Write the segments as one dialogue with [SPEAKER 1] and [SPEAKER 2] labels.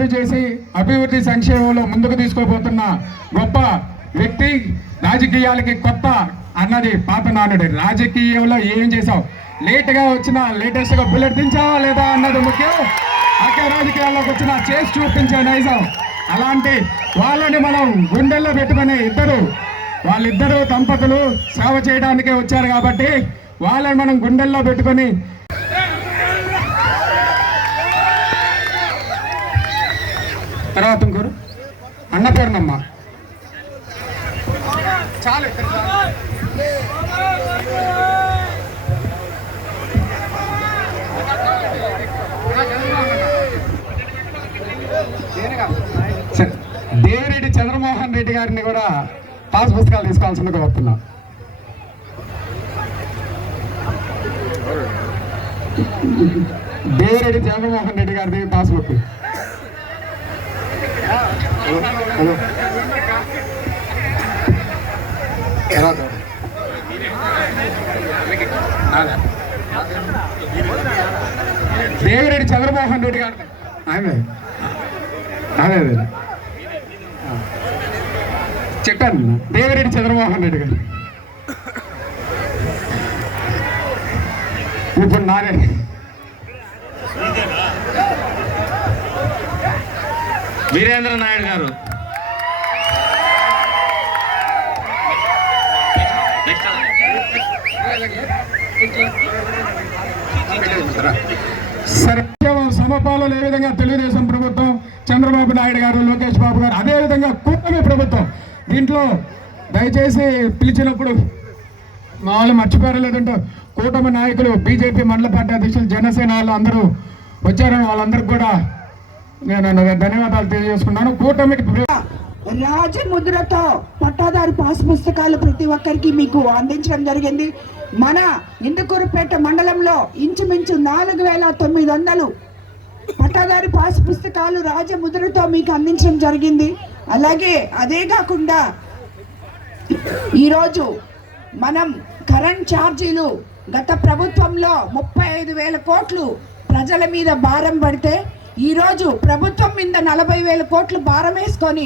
[SPEAKER 1] మంజూరు చేసి అభివృద్ధి సంక్షేమంలో ముందుకు తీసుకోబోతున్న గొప్ప వ్యక్తి రాజకీయాలకి కొత్త అన్నది పాత నానుడు రాజకీయంలో ఏం చేసావు లేట్గా వచ్చిన లేటెస్ట్గా బుల్లెట్ దించావా లేదా అన్నది ముఖ్యం అక్క రాజకీయాల్లోకి వచ్చిన చేసి చూపించే నైజం అలాంటి వాళ్ళని మనం గుండెల్లో పెట్టుకునే ఇద్దరు వాళ్ళిద్దరూ దంపతులు సేవ చేయడానికే వచ్చారు కాబట్టి వాళ్ళని మనం గుండెల్లో పెట్టుకొని తర్వాత ఇంకోరు అన్న చాలు దేవిరెడ్డి చంద్రమోహన్ రెడ్డి గారిని కూడా పాస్ పుస్తకాలు తీసుకోవాల్సింది కోరుతున్నా దేవిరెడ్డి చంద్రమోహన్ రెడ్డి గారిది పాస్బుక్
[SPEAKER 2] హలో
[SPEAKER 1] ఎలా దేవిరెడ్డి చంద్రమోహన్ రెడ్డి గారు ఆమె ఆమె చెప్పాను దేవిరెడ్డి చంద్రమోహన్ రెడ్డి గారు ఇప్పుడు నారే వీరేంద్ర నాయుడు గారు సత్యవం సమపాలన ఏ విధంగా తెలుగుదేశం ప్రభుత్వం చంద్రబాబు నాయుడు గారు లోకేష్ బాబు గారు అదేవిధంగా కూటమి ప్రభుత్వం దీంట్లో దయచేసి పిలిచినప్పుడు వాళ్ళు మర్చిపోయారు లేదంటే కూటమి నాయకులు బీజేపీ మండల పార్టీ అధ్యక్షులు జనసేన వాళ్ళు అందరూ వచ్చారని
[SPEAKER 2] వాళ్ళందరికీ కూడా నేను ధన్యవాదాలు తెలియజేసుకున్నాను కూటమికి రాజముద్రతో పట్టాదారు పాస్ పుస్తకాలు ప్రతి ఒక్కరికి మీకు అందించడం జరిగింది మన ఇందుకూరుపేట మండలంలో ఇంచుమించు నాలుగు వేల తొమ్మిది వందలు పట్టాదారి పాస్ పుస్తకాలు రాజముద్రతో మీకు అందించడం జరిగింది అలాగే అదే కాకుండా ఈరోజు మనం కరెంట్ ఛార్జీలు గత ప్రభుత్వంలో ముప్పై ఐదు వేల కోట్లు ప్రజల మీద భారం పడితే ఈరోజు ప్రభుత్వం మీద నలభై వేల కోట్లు భారం వేసుకొని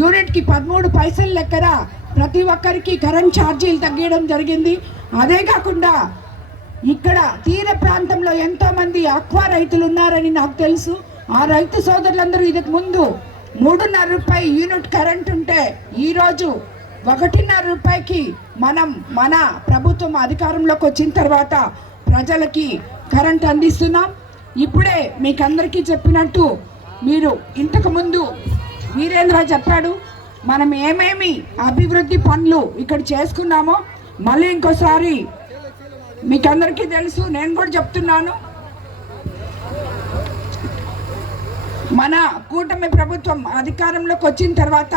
[SPEAKER 2] యూనిట్కి పదమూడు పైసలు లెక్కన ప్రతి ఒక్కరికి కరెంట్ ఛార్జీలు తగ్గించడం జరిగింది అదే కాకుండా ఇక్కడ తీర ప్రాంతంలో ఎంతోమంది అక్వా రైతులు ఉన్నారని నాకు తెలుసు ఆ రైతు సోదరులందరూ ఇదకు ముందు మూడున్నర రూపాయి యూనిట్ కరెంట్ ఉంటే ఈరోజు ఒకటిన్నర రూపాయికి మనం మన ప్రభుత్వం అధికారంలోకి వచ్చిన తర్వాత ప్రజలకి కరెంట్ అందిస్తున్నాం ఇప్పుడే మీకందరికీ చెప్పినట్టు మీరు ఇంతకుముందు వీరేంద్ర చెప్పాడు మనం ఏమేమి అభివృద్ధి పనులు ఇక్కడ చేసుకున్నామో మళ్ళీ ఇంకోసారి మీకందరికీ తెలుసు నేను కూడా చెప్తున్నాను మన కూటమి ప్రభుత్వం అధికారంలోకి వచ్చిన తర్వాత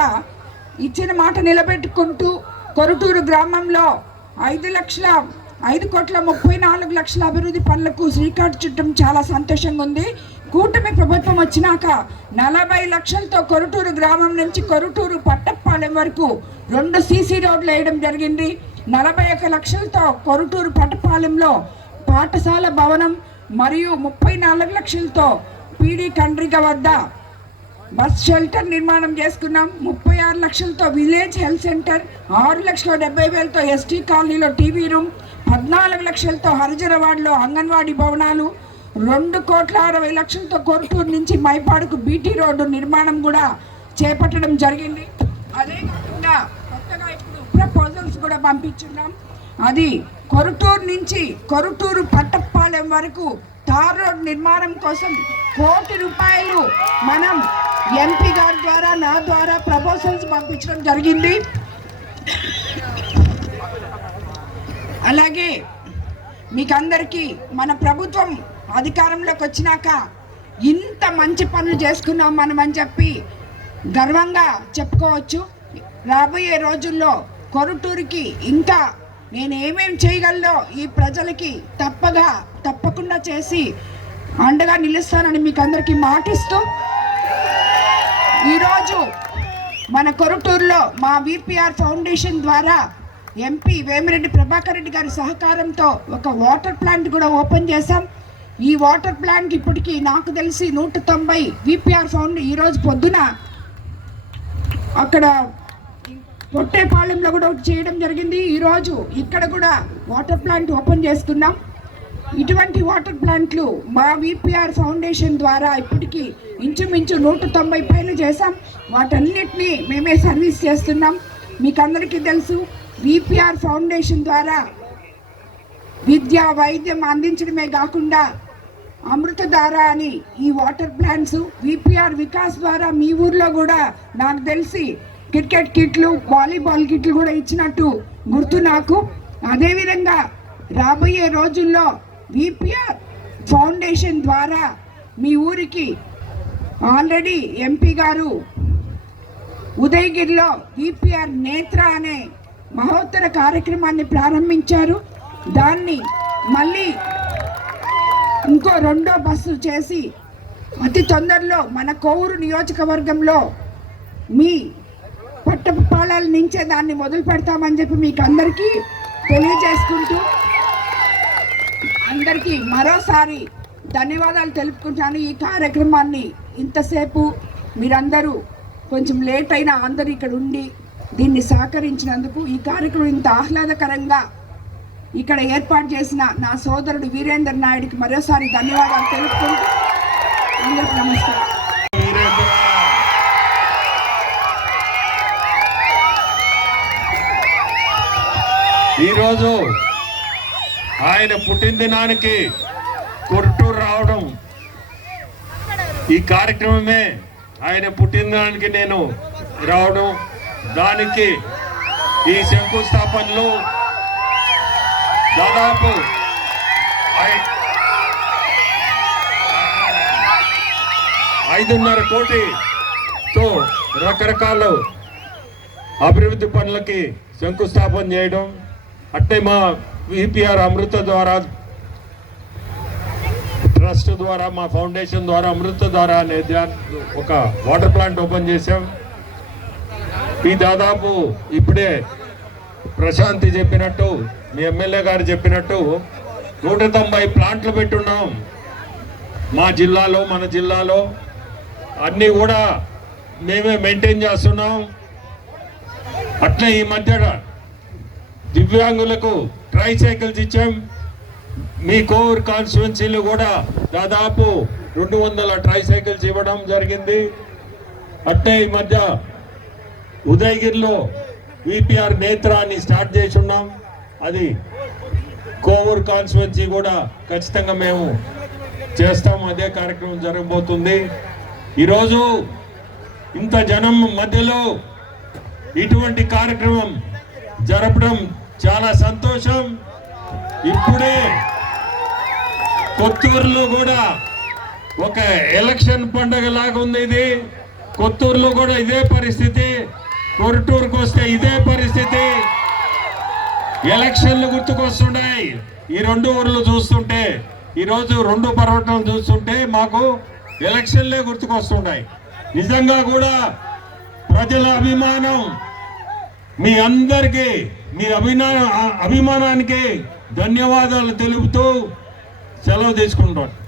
[SPEAKER 2] ఇచ్చిన మాట నిలబెట్టుకుంటూ కొరుటూరు గ్రామంలో ఐదు లక్షల ఐదు కోట్ల ముప్పై నాలుగు లక్షల అభివృద్ధి పనులకు శ్రీకాట్ చుట్టం చాలా సంతోషంగా ఉంది కూటమి ప్రభుత్వం వచ్చినాక నలభై లక్షలతో కొరుటూరు గ్రామం నుంచి కొరుటూరు పట్టపాలెం వరకు రెండు సీసీ రోడ్లు వేయడం జరిగింది నలభై ఒక లక్షలతో కొరుటూరు పట్టపాలెంలో పాఠశాల భవనం మరియు ముప్పై నాలుగు లక్షలతో పీడీ కండ్రిక వద్ద బస్ షెల్టర్ నిర్మాణం చేసుకున్నాం ముప్పై ఆరు లక్షలతో విలేజ్ హెల్త్ సెంటర్ ఆరు లక్షల డెబ్బై వేలతో ఎస్టీ కాలనీలో టీవీ రూమ్ పద్నాలుగు లక్షలతో హరిజన వార్డులో అంగన్వాడీ భవనాలు రెండు కోట్ల అరవై లక్షలతో కొరటూరు నుంచి మైపాడుకు బీటీ రోడ్డు నిర్మాణం కూడా చేపట్టడం జరిగింది అదే కాకుండా కొత్తగా ఇప్పుడు ప్రపోజల్స్ కూడా పంపించున్నాం అది కొరటూరు నుంచి కొరటూరు పట్టపాలెం వరకు తార్ రోడ్ నిర్మాణం కోసం కోటి రూపాయలు మనం ఎంపీ గారి ద్వారా నా ద్వారా ప్రపోజల్స్ పంపించడం జరిగింది అలాగే మీకందరికీ మన ప్రభుత్వం అధికారంలోకి వచ్చినాక ఇంత మంచి పనులు చేసుకున్నాం మనం అని చెప్పి గర్వంగా చెప్పుకోవచ్చు రాబోయే రోజుల్లో కొరుటూరుకి ఇంకా నేను ఏమేమి చేయగలనో ఈ ప్రజలకి తప్పగా తప్పకుండా చేసి అండగా నిలుస్తానని మీకు అందరికీ మాటిస్తూ ఈరోజు మన కొరుటూరులో మా విపిఆర్ ఫౌండేషన్ ద్వారా ఎంపీ వేమిరెడ్డి ప్రభాకర్ రెడ్డి గారి సహకారంతో ఒక వాటర్ ప్లాంట్ కూడా ఓపెన్ చేశాం ఈ వాటర్ ప్లాంట్ ఇప్పటికీ నాకు తెలిసి నూట తొంభై విపిఆర్ ఫౌండ్ ఈరోజు పొద్దున అక్కడ పొట్టేపాళెంలో కూడా ఒకటి చేయడం జరిగింది ఈరోజు ఇక్కడ కూడా వాటర్ ప్లాంట్ ఓపెన్ చేస్తున్నాం ఇటువంటి వాటర్ ప్లాంట్లు మా విపిఆర్ ఫౌండేషన్ ద్వారా ఇప్పటికీ ఇంచుమించు నూట తొంభై పైన చేసాం వాటన్నిటినీ మేమే సర్వీస్ చేస్తున్నాం మీకు అందరికీ తెలుసు వీపీఆర్ ఫౌండేషన్ ద్వారా విద్య వైద్యం అందించడమే కాకుండా అమృతధార అని ఈ వాటర్ ప్లాంట్స్ విపిఆర్ వికాస్ ద్వారా మీ ఊర్లో కూడా నాకు తెలిసి క్రికెట్ కిట్లు వాలీబాల్ కిట్లు కూడా ఇచ్చినట్టు గుర్తు నాకు అదేవిధంగా రాబోయే రోజుల్లో విపిఆర్ ఫౌండేషన్ ద్వారా మీ ఊరికి ఆల్రెడీ ఎంపీ గారు ఉదయగిరిలో విపిఆర్ నేత్ర అనే మహోత్తర కార్యక్రమాన్ని ప్రారంభించారు దాన్ని మళ్ళీ ఇంకో రెండో బస్సు చేసి అతి తొందరలో మన కోవూరు నియోజకవర్గంలో మీ పట్టపాళాల నుంచే దాన్ని మొదలు పెడతామని చెప్పి మీకు అందరికీ తెలియజేసుకుంటూ అందరికీ మరోసారి ధన్యవాదాలు తెలుపుకుంటాను ఈ కార్యక్రమాన్ని ఇంతసేపు మీరందరూ కొంచెం లేట్ అయినా అందరూ ఇక్కడ ఉండి దీన్ని సహకరించినందుకు ఈ కార్యక్రమం ఇంత ఆహ్లాదకరంగా ఇక్కడ ఏర్పాటు చేసిన నా సోదరుడు వీరేందర్ నాయుడికి మరోసారి ధన్యవాదాలు తెలుపుకుంటూ నమస్కారం
[SPEAKER 1] ఈరోజు ఆయన పుట్టినదినానికి కొట్టూరు రావడం ఈ కార్యక్రమమే ఆయన పుట్టినదానికి నేను రావడం దానికి ఈ శంకుస్థాపనలో దాదాపు ఐదున్నర కోటితో రకరకాల అభివృద్ధి పనులకి శంకుస్థాపన చేయడం అట్టే మా విపిఆర్ అమృత ద్వారా ట్రస్ట్ ద్వారా మా ఫౌండేషన్ ద్వారా అమృత ద్వారా అనే ఒక వాటర్ ప్లాంట్ ఓపెన్ చేశాం ఈ దాదాపు ఇప్పుడే ప్రశాంతి చెప్పినట్టు మీ ఎమ్మెల్యే గారు చెప్పినట్టు నూట తొంభై ప్లాంట్లు పెట్టున్నాం మా జిల్లాలో మన జిల్లాలో అన్నీ కూడా మేమే మెయింటైన్ చేస్తున్నాం అట్లే ఈ మధ్య దివ్యాంగులకు ట్రైసైకిల్స్ ఇచ్చాం మీ కోర్ కాన్స్టిట్యున్సీలు కూడా దాదాపు రెండు వందల ట్రైసైకిల్స్ ఇవ్వడం జరిగింది అట్లే ఈ మధ్య ఉదయగిరిలో విపిఆర్ నేత్రాన్ని స్టార్ట్ చేసి ఉన్నాం అది కోవూర్ కాన్స్టిట్యున్సీ కూడా ఖచ్చితంగా మేము చేస్తాం అదే కార్యక్రమం జరగబోతుంది ఈరోజు ఇంత జనం మధ్యలో ఇటువంటి కార్యక్రమం జరపడం చాలా సంతోషం ఇప్పుడే కొత్తూరులో కూడా ఒక ఎలక్షన్ పండుగ లాగా ఉంది ఇది కొత్తూరులో కూడా ఇదే పరిస్థితి కొరటూరుకు వస్తే ఇదే పరిస్థితి ఎలక్షన్లు గుర్తుకొస్తున్నాయి ఈ రెండు ఊర్లు చూస్తుంటే ఈరోజు రెండు పర్వటనలు చూస్తుంటే మాకు ఎలక్షన్లే గుర్తుకొస్తున్నాయి నిజంగా కూడా ప్రజల అభిమానం మీ అందరికీ మీ అభినా అభిమానానికి ధన్యవాదాలు తెలుపుతూ సెలవు తీసుకుంటాను